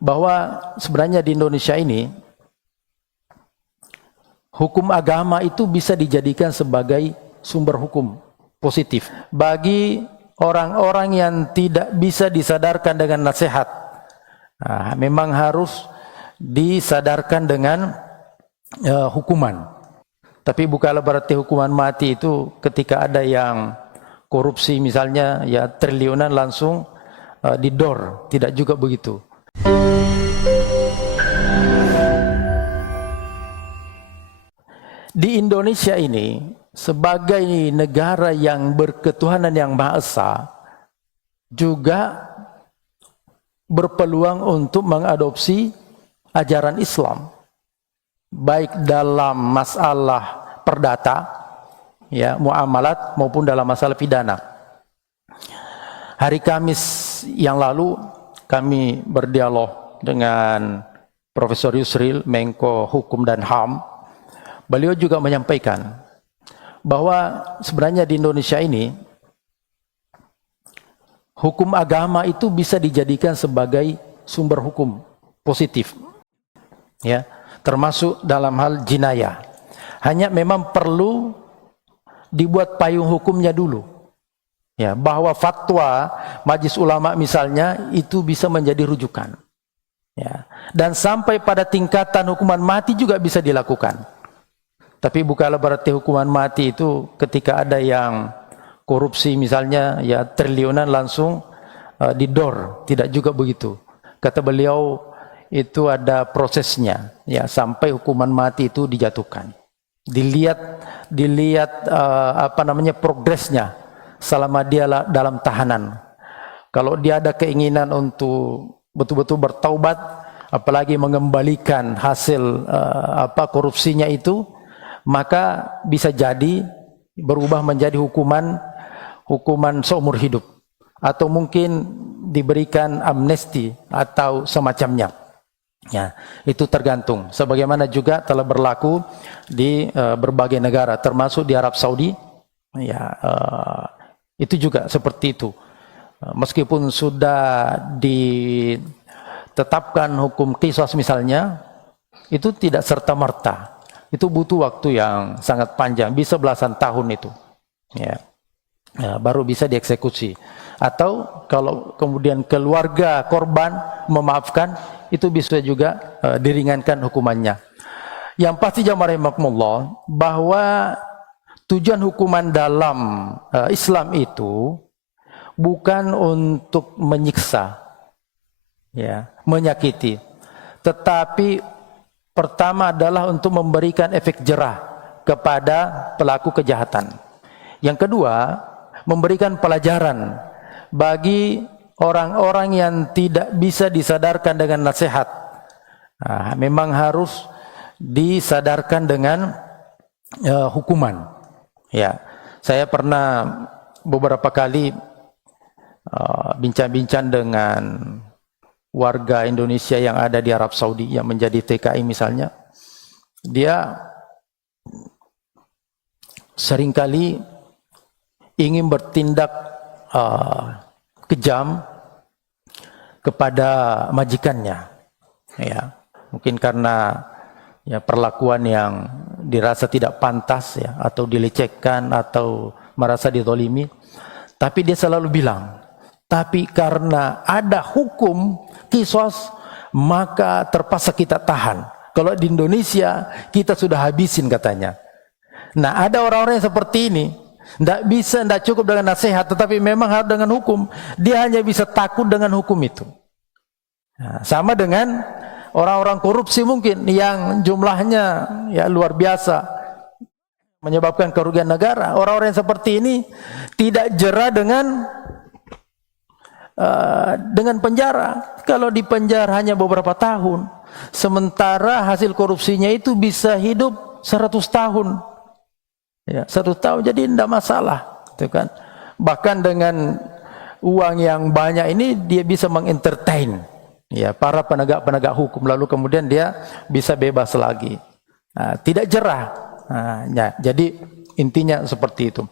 bahwa sebenarnya di Indonesia ini hukum agama itu bisa dijadikan sebagai sumber hukum positif bagi orang-orang yang tidak bisa disadarkan dengan nasihat. Nah, memang harus disadarkan dengan hukuman. Tapi bukanlah berarti hukuman mati itu ketika ada yang korupsi misalnya ya triliunan langsung didor, tidak juga begitu. Di Indonesia ini sebagai negara yang berketuhanan yang Maha Esa juga berpeluang untuk mengadopsi ajaran Islam baik dalam masalah perdata ya muamalat maupun dalam masalah pidana. Hari Kamis yang lalu kami berdialog dengan Profesor Yusril, Menko Hukum dan HAM. Beliau juga menyampaikan bahwa sebenarnya di Indonesia ini hukum agama itu bisa dijadikan sebagai sumber hukum positif, ya, termasuk dalam hal jinayah. Hanya memang perlu dibuat payung hukumnya dulu, ya, bahwa fatwa Majelis Ulama misalnya itu bisa menjadi rujukan, ya, dan sampai pada tingkatan hukuman mati juga bisa dilakukan. Tapi bukanlah berarti hukuman mati itu ketika ada yang korupsi misalnya ya triliunan langsung didor, tidak juga begitu. Kata beliau itu ada prosesnya ya sampai hukuman mati itu dijatuhkan. Dilihat progresnya selama dia dalam tahanan. Kalau dia ada keinginan untuk betul-betul bertaubat, apalagi mengembalikan hasil korupsinya itu, maka bisa jadi berubah menjadi hukuman seumur hidup atau mungkin diberikan amnesti atau semacamnya. Ya, itu tergantung. Sebagaimana juga telah berlaku di berbagai negara, termasuk di Arab Saudi. Ya, itu juga seperti itu. Meskipun sudah ditetapkan hukum qisas misalnya, itu tidak serta-merta. Itu butuh waktu yang sangat panjang, bisa belasan tahun itu, ya, baru bisa dieksekusi. Atau kalau kemudian keluarga korban memaafkan, itu bisa juga diringankan hukumannya. Yang pasti jamaah rahimakumullah bahwa tujuan hukuman dalam Islam itu bukan untuk menyiksa, ya, menyakiti, tetapi pertama adalah untuk memberikan efek jerah kepada pelaku kejahatan. Yang kedua, memberikan pelajaran bagi orang-orang yang tidak bisa disadarkan dengan nasihat. Nah, memang harus disadarkan dengan hukuman. Ya, saya pernah beberapa kali bincang-bincang dengan warga Indonesia yang ada di Arab Saudi yang menjadi TKI misalnya. Dia seringkali ingin bertindak kejam kepada majikannya, ya, mungkin karena ya perlakuan yang dirasa tidak pantas ya, atau dilecehkan atau merasa dizalimi. Tapi dia selalu bilang, tapi karena ada hukum qisas maka terpaksa kita tahan. Kalau di Indonesia kita sudah habisin katanya. Nah, ada orang-orang yang seperti ini, tidak cukup dengan nasihat, tetapi memang harus dengan hukum. Dia hanya bisa takut dengan hukum itu. Nah, sama dengan orang-orang korupsi mungkin yang jumlahnya ya luar biasa, menyebabkan kerugian negara. Orang-orang yang seperti ini tidak jera dengan penjara. Kalau di penjara hanya beberapa tahun, sementara hasil korupsinya itu bisa hidup 100 tahun. Ya, 100 tahun jadi tidak masalah, gitu kan. Bahkan dengan uang yang banyak ini dia bisa mengentertain ya para penegak-penegak hukum, lalu kemudian dia bisa bebas lagi. Nah, tidak jerah. Nah, ya, jadi intinya seperti itu.